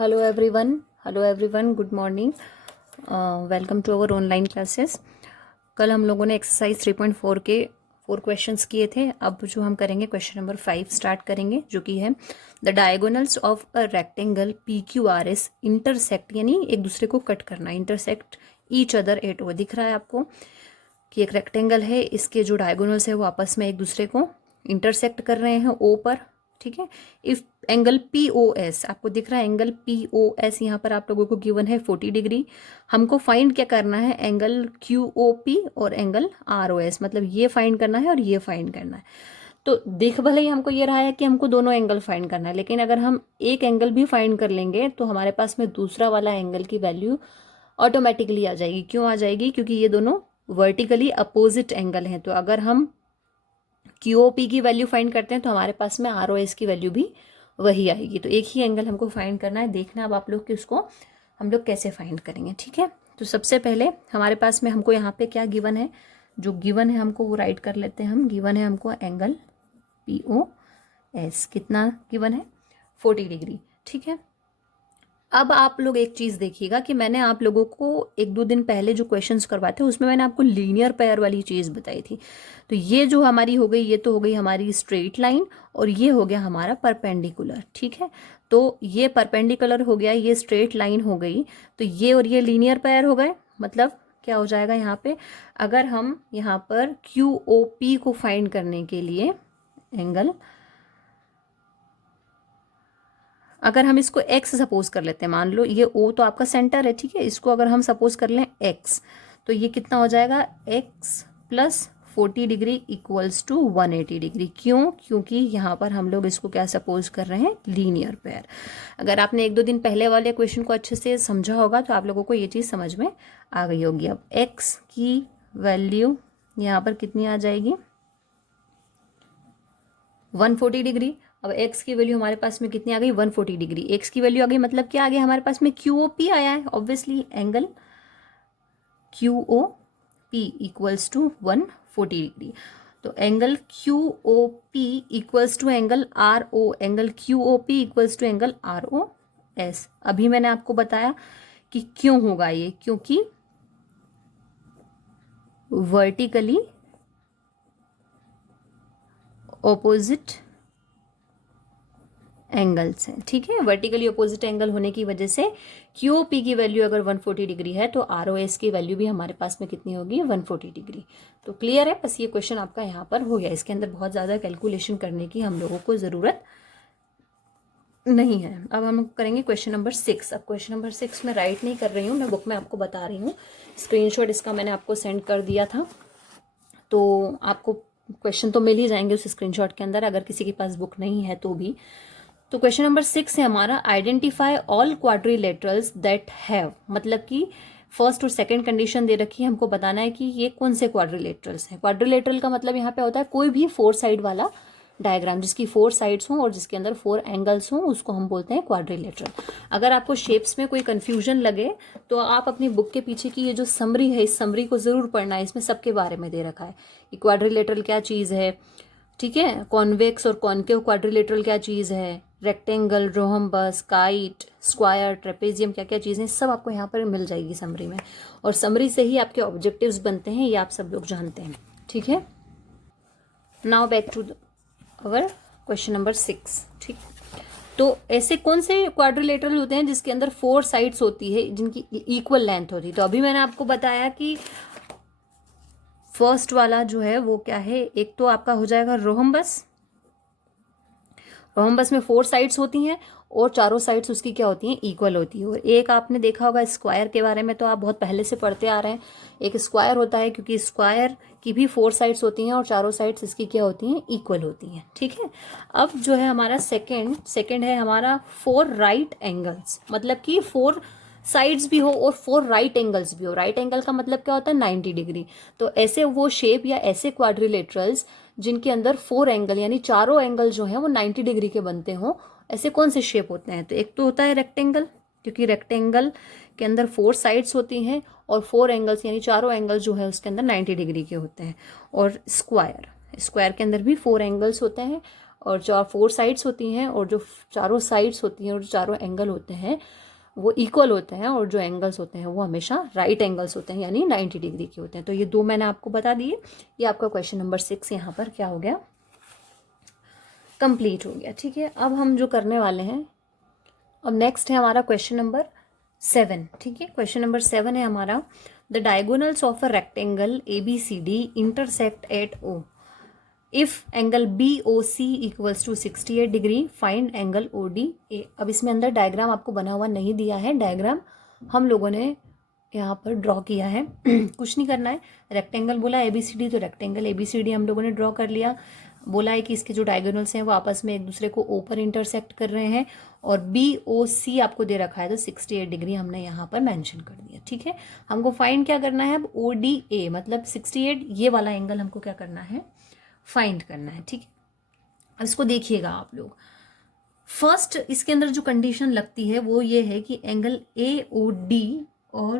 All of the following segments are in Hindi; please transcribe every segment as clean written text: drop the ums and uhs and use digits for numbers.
Hello everyone, good morning. Welcome to our online classes. कल हम लोगों ने एक्सरसाइज 3.4 के 4 क्वेश्चंस किए थे। अब जो हम करेंगे क्वेश्चन नंबर 5 स्टार्ट करेंगे, जो कि है the diagonals of a rectangle P Q R S intersect, यानी एक दूसरे को कट करना, इंटरसेक्ट ईच अदर एट ओ। दिख रहा है आपको कि एक रेक्टेंगल है, इसके जो डायगोनल्स है वो आपस में एक दूसरे को इंटरसेक्ट कर रहे हैं ओ पर। ठीक है। If angle P O S आपको दिख रहा है, एंगल पी ओ एस यहाँ पर आप लोगों को गिवन है 40 डिग्री। हमको फाइंड क्या करना है, एंगल क्यू ओ पी और एंगल आर ओ एस, मतलब ये फाइंड करना है और ये फाइंड करना है। तो देख भले ही हमको ये रहा है कि हमको दोनों एंगल फाइंड करना है, लेकिन अगर हम एक एंगल भी फाइंड कर लेंगे तो हमारे पास में दूसरा वाला एंगल की वैल्यू ऑटोमेटिकली आ जाएगी। क्यों आ जाएगी? क्योंकि ये दोनों वर्टिकली अपोजिट एंगल हैं। तो अगर हम क्यू ओ पी की वैल्यू फाइंड करते हैं तो हमारे पास में आर ओ एस की वैल्यू भी वही आएगी। तो एक ही एंगल हमको फाइंड करना है। देखना अब आप लोग कि उसको हम लोग कैसे फाइंड करेंगे। ठीक है। तो सबसे पहले हमारे पास में हमको यहाँ पे क्या गिवन है, जो गिवन है हमको वो राइट कर लेते हैं हम। गिवन है हमको एंगल पी ओ एस, कितना गिवन है? 40 डिग्री। ठीक है। अब आप लोग एक चीज़ देखिएगा कि मैंने आप लोगों को 1-2 दिन पहले जो क्वेश्चंस करवाए थे उसमें मैंने आपको लीनियर पेयर वाली चीज़ बताई थी। तो ये जो हमारी हो गई, ये तो हो गई हमारी स्ट्रेट लाइन और ये हो गया हमारा परपेंडिकुलर। ठीक है। तो ये परपेंडिकुलर हो गया, ये स्ट्रेट लाइन हो गई, तो ये और ये लीनियर पेयर हो गए। मतलब क्या हो जाएगा यहाँ पे, अगर हम यहाँ पर क्यू ओ पी को फाइंड करने के लिए एंगल, अगर हम इसको x सपोज कर लेते हैं, मान लो ये O तो आपका सेंटर है। ठीक है। इसको अगर हम सपोज कर लें x, तो ये कितना हो जाएगा, x plus 40 degree equals to 180 degree. क्यों? क्योंकि यहाँ पर हम लोग इसको क्या सपोज कर रहे हैं, लीनियर पेयर। अगर आपने 1-2 दिन पहले वाले क्वेश्चन को अच्छे से समझा होगा तो आप लोगों को ये चीज़ समझ में आ गई होगी। अब x की वैल्यू यहाँ पर कितनी आ जाएगी, 140 डिग्री। अब x की वैल्यू हमारे पास में कितनी आ गई, 140 डिग्री। x की वैल्यू आ गई, मतलब क्या आ गया हमारे पास में, क्यू ओ पी आया है। Obviously angle Q O P equals to 140 degree. तो angle Q O P equals to angle R O, angle Q O P equals to angle R O S. अभी मैंने आपको बताया कि क्यों होगा ये, क्योंकि वर्टिकली ऑपोजिट एंगल्स हैं। ठीक है। वर्टिकली अपोजिट एंगल होने की वजह से क्यू ओ पी की वैल्यू अगर 140 डिग्री है तो आर ओ एस की वैल्यू भी हमारे पास में कितनी होगी, 140 डिग्री। तो क्लियर है। बस ये क्वेश्चन आपका यहाँ पर हो गया। इसके अंदर बहुत ज़्यादा कैलकुलेशन करने की हम लोगों को ज़रूरत नहीं है। अब हम करेंगे क्वेश्चन नंबर 6। अब क्वेश्चन नंबर 6 मैं राइट नहीं कर रही हूँ, मैं बुक में आपको बता रही हूँ। स्क्रीनशॉट इसका मैंने आपको सेंड कर दिया था, तो आपको क्वेश्चन तो मिल ही जाएंगे उस स्क्रीनशॉट के अंदर, अगर किसी के पास बुक नहीं है तो भी। तो क्वेश्चन नंबर 6 है हमारा, identify all quadrilaterals that have, मतलब कि फर्स्ट और सेकंड कंडीशन दे रखी है, हमको बताना है कि ये कौन से क्वाड्रिलेटरल्स हैं। क्वाड्रिलेटरल का मतलब यहाँ पे होता है कोई भी 4 साइड वाला डायग्राम, जिसकी 4 साइड्स हों और जिसके अंदर 4 एंगल्स हों, उसको हम बोलते हैं क्वाड्रिलेटरल। अगर आपको शेप्स में कोई कंफ्यूजन लगे तो आप अपनी बुक के पीछे की ये जो समरी है, इस समरी को जरूर पढ़ना है। इसमें सबके बारे में दे रखा है कि क्वाड्रिलेटरल क्या चीज़ है। ठीक है। कॉन्वेक्स और कॉन्केव क्वाड्रिलेटरल क्या चीज़ है, rectangle, rhombus, kite, square, trapezium क्या क्या चीज़ें, सब आपको यहाँ पर मिल जाएगी समरी में। और समरी से ही आपके ऑब्जेक्टिव्स बनते हैं, ये आप सब लोग जानते हैं। ठीक है। Now back to our question number 6। ठीक। तो ऐसे कौन से क्वाड्रिलेटरल होते हैं जिसके अंदर 4 साइड्स होती है, जिनकी इक्वल लेंथ होती है? तो अभी मैंने आपको बताया कि फर्स्ट वाला जो है वो क्या है, एक तो आपका हो जाएगा रोहम्बस। रोहम्बस में 4 साइड्स होती हैं और चारों साइड्स उसकी क्या होती हैं, इक्वल होती है। और एक आपने देखा होगा स्क्वायर के बारे में, तो आप बहुत पहले से पढ़ते आ रहे हैं। एक स्क्वायर होता है क्योंकि स्क्वायर की भी 4 साइड्स होती हैं और चारों साइड्स इसकी क्या होती हैं, इक्वल होती हैं। ठीक है। अब जो है हमारा सेकेंड है हमारा 4 राइट एंगल्स, मतलब कि 4 साइड्स भी हो और 4 राइट एंगल्स भी हो। राइट एंगल का मतलब क्या होता है, 90 डिग्री। तो ऐसे वो शेप या ऐसे क्वाड्रिलेटरल्स जिनके अंदर 4 एंगल, यानी चारों एंगल जो है वो 90 डिग्री के बनते हों, ऐसे कौन से शेप होते हैं? तो एक तो होता है रेक्टेंगल, क्योंकि रेक्टेंगल के अंदर 4 साइड्स होती हैं और 4 एंगल्स, यानी चारों एंगल जो है उसके अंदर 90 डिग्री के होते हैं। और स्क्वायर के अंदर भी 4 एंगल्स होते हैं और जो 4 साइड्स होती हैं और जो चारों साइड्स होती हैं और जो चारों एंगल होते हैं वो इक्वल होते हैं, और जो एंगल्स होते हैं वो हमेशा राइट एंगल्स होते हैं, यानी 90 डिग्री के होते हैं। तो ये 2 मैंने आपको बता दिए। ये आपका क्वेश्चन नंबर 6 यहाँ पर क्या हो गया, कंप्लीट हो गया। ठीक है, अब हम जो करने वाले हैं, अब नेक्स्ट है हमारा क्वेश्चन नंबर 7। ठीक है, क्वेश्चन नंबर 7 है हमारा, the diagonals of a rectangle ABCD intersect at O if angle BOC equals to 68 degree, find angle ODA। अब इसमें अंदर डायग्राम आपको बना हुआ नहीं दिया है, डायग्राम हम लोगों ने यहाँ पर ड्रॉ किया है। कुछ नहीं करना है, रेक्टेंगल बोला ABCD, तो रेक्टेंगल ABCD हम लोगों ने ड्रॉ कर लिया। बोला है कि इसके जो डायगोनल्स हैं वो आपस में एक दूसरे को O पर इंटरसेक्ट कर रहे हैं, और BOC आपको दे रखा है, तो 68 डिग्री हमने यहाँ पर मेंशन कर दिया। ठीक है, हमको फाइंड क्या करना है अब, ODA मतलब 68, ये वाला एंगल हमको क्या करना है, फाइंड करना है। ठीक है, अब इसको देखिएगा आप लोग। फर्स्ट इसके अंदर जो कंडीशन लगती है वो ये है कि एंगल AOD और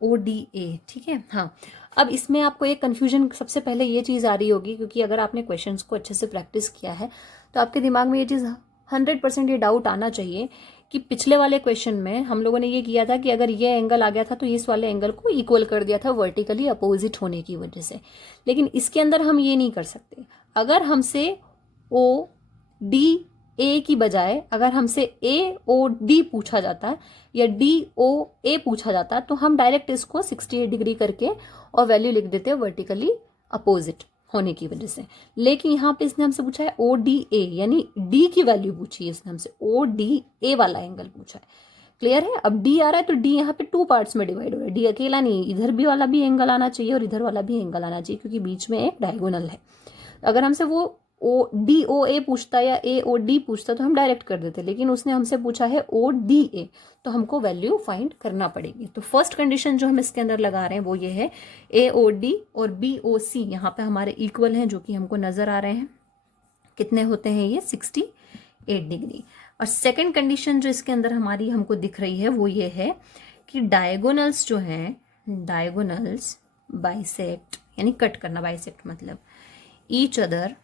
ODA। ठीक है, हाँ। अब इसमें आपको एक कंफ्यूजन सबसे पहले ये चीज़ आ रही होगी, क्योंकि अगर आपने क्वेश्चंस को अच्छे से प्रैक्टिस किया है तो आपके दिमाग में ये चीज़ 100% ये डाउट आना चाहिए कि पिछले वाले क्वेश्चन में हम लोगों ने ये किया था कि अगर ये एंगल आ गया था तो इस वाले एंगल को इक्वल कर दिया था वर्टिकली अपोजिट होने की वजह से। लेकिन इसके अंदर हम ये नहीं कर सकते। अगर हमसे ODA की बजाय अगर हमसे AOD पूछा जाता या DOA पूछा जाता तो हम डायरेक्ट इसको 68 डिग्री करके और वैल्यू लिख देते हैं वर्टिकली अपोजिट होने की वजह से। लेकिन यहाँ पे इसने हमसे पूछा है ODA, यानी D की वैल्यू पूछी है इसने हमसे, ODA वाला एंगल पूछा है। क्लियर है, अब D आ रहा है तो D यहाँ पे 2 पार्ट्स में डिवाइड हो रहा है। D अकेला नहीं, इधर भी वाला भी एंगल आना चाहिए और इधर वाला भी एंगल आना चाहिए, क्योंकि बीच में एक डायगोनल है। अगर हमसे वो DOA पूछता या AOD पूछता तो हम डायरेक्ट कर देते, लेकिन उसने हमसे पूछा है ODA, तो हमको वैल्यू फाइंड करना पड़ेगी। तो फर्स्ट कंडीशन जो हम इसके अंदर लगा रहे हैं वो ये है, AOD और BOC यहाँ पे हमारे इक्वल हैं, जो कि हमको नजर आ रहे हैं। कितने होते हैं ये, 68 डिग्री। और सेकेंड कंडीशन जो इसके अंदर हमारी हमको दिख रही है वो ये है कि डायगोनल्स जो हैं, डायगोनल्स बाइसेक्ट, यानी कट करना, बाइसेक्ट मतलब ईच अदर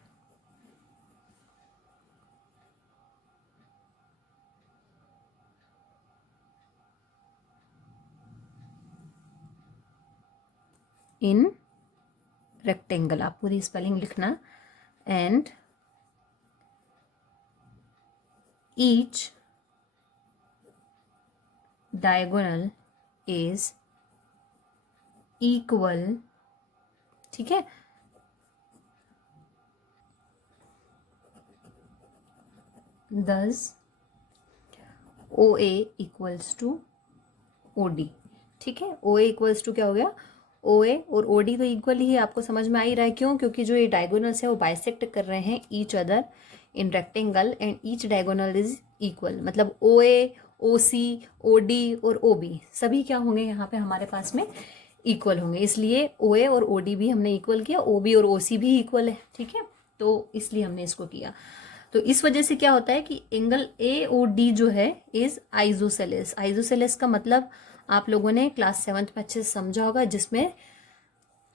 इन रेक्टेंगल, आप पूरी स्पेलिंग लिखना, and each diagonal is equal. ठीक है, दस OA इक्वल्स टू OD। ठीक है, OA इक्वल्स टू क्या हो गया, OA और OD तो इक्वल ही है, आपको समझ में आ ही रहा है। क्यों, क्योंकि जो ये डायगोनल्स है वो बाइसेक्ट कर रहे हैं each other in rectangle and each diagonal is equal, मतलब OA, OC, OD और OB सभी क्या होंगे यहाँ पे हमारे पास में, इक्वल होंगे। इसलिए OA और OD भी हमने इक्वल किया, OB और OC भी इक्वल है। ठीक है, तो इसलिए हमने इसको किया। तो इस वजह से क्या होता है कि एंगल AOD जो है इज आइसोसेलेस। आइसोसेलेस का मतलब आप लोगों ने क्लास 7th में अच्छे से समझा होगा, जिसमें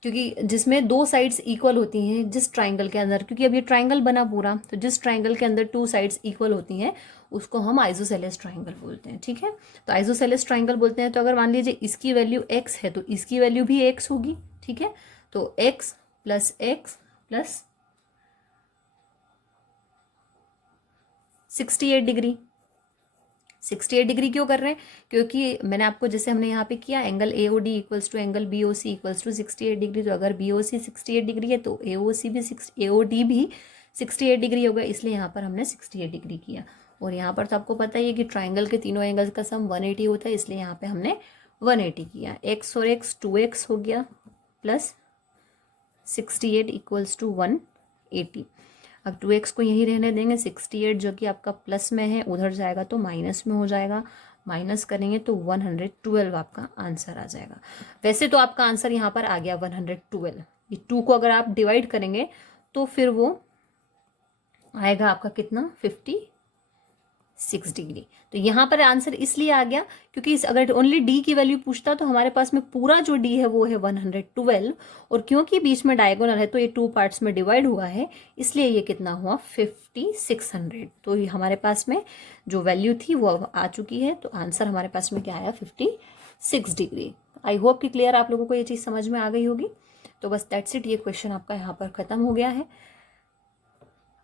क्योंकि जिसमें 2 साइड्स इक्वल होती हैं जिस ट्राइंगल के अंदर, क्योंकि अब ये ट्राइंगल बना पूरा, तो जिस ट्राइंगल के अंदर 2 साइड्स इक्वल होती हैं उसको हम आइसोसेलेस ट्राइंगल बोलते हैं। ठीक है, तो आइसोसेलेस ट्राइंगल बोलते हैं। तो अगर मान लीजिए इसकी वैल्यू x है तो इसकी वैल्यू भी x होगी। ठीक है, तो x plus x plus 68 degree. 68 degree क्यों कर रहे हैं, क्योंकि मैंने आपको जैसे हमने यहाँ पे किया, angle AOD equals to angle BOC equals to 68 degree. तो अगर BOC 68 डिग्री है तो AOD भी 68 डिग्री होगा, इसलिए यहाँ पर हमने 68 डिग्री किया। और यहाँ पर तो आपको पता ही है कि ट्राइंगल के तीनों एंगल्स का सम 180 होता है, इसलिए यहाँ पे हमने 180 किया। x और x 2x हो गया प्लस 68 इक्वल्स टू 180। अब 2x को यहीं रहने देंगे, 68 जो कि आपका प्लस में है उधर जाएगा तो माइनस में हो जाएगा, माइनस करेंगे तो 112 आपका आंसर आ जाएगा। वैसे तो आपका आंसर यहाँ पर आ गया 112। ये 2 को अगर आप डिवाइड करेंगे तो फिर वो आएगा आपका कितना, 56। 6 डिग्री। तो यहाँ पर आंसर इसलिए आ गया क्योंकि अगर ओनली डी की वैल्यू पूछता तो हमारे पास में पूरा जो डी है वो है 112, और क्योंकि बीच में डायगोनल है तो ये 2 पार्ट्स में डिवाइड हुआ है, इसलिए ये कितना हुआ 5600। तो ये हमारे पास में जो वैल्यू थी वो अब आ चुकी है। तो आंसर हमारे पास में क्या आया 56 डिग्री। आई होप कि क्लियर आप लोगों को ये चीज़ समझ में आ गई होगी। तो बस दैट्स इट, ये क्वेश्चन आपका यहाँ पर ख़त्म हो गया है।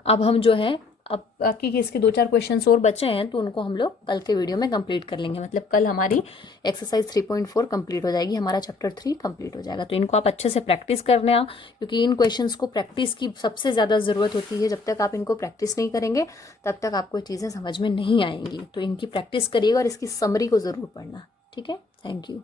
अब हम जो है अब बाकी के इसके 2-4 क्वेश्चंस और बचे हैं तो उनको हम लोग कल के वीडियो में कंप्लीट कर लेंगे। मतलब कल हमारी एक्सरसाइज 3.4 कंप्लीट हो जाएगी, हमारा चैप्टर 3 कंप्लीट हो जाएगा। तो इनको आप अच्छे से प्रैक्टिस करना, क्योंकि इन क्वेश्चंस को प्रैक्टिस की सबसे ज़्यादा ज़रूरत होती है। जब तक आप इनको प्रैक्टिस नहीं करेंगे तब तक आपको चीज़ें समझ में नहीं आएंगी। तो इनकी प्रैक्टिस करिएगा और इसकी समरी को ज़रूर पढ़ना। ठीक है, थैंक यू।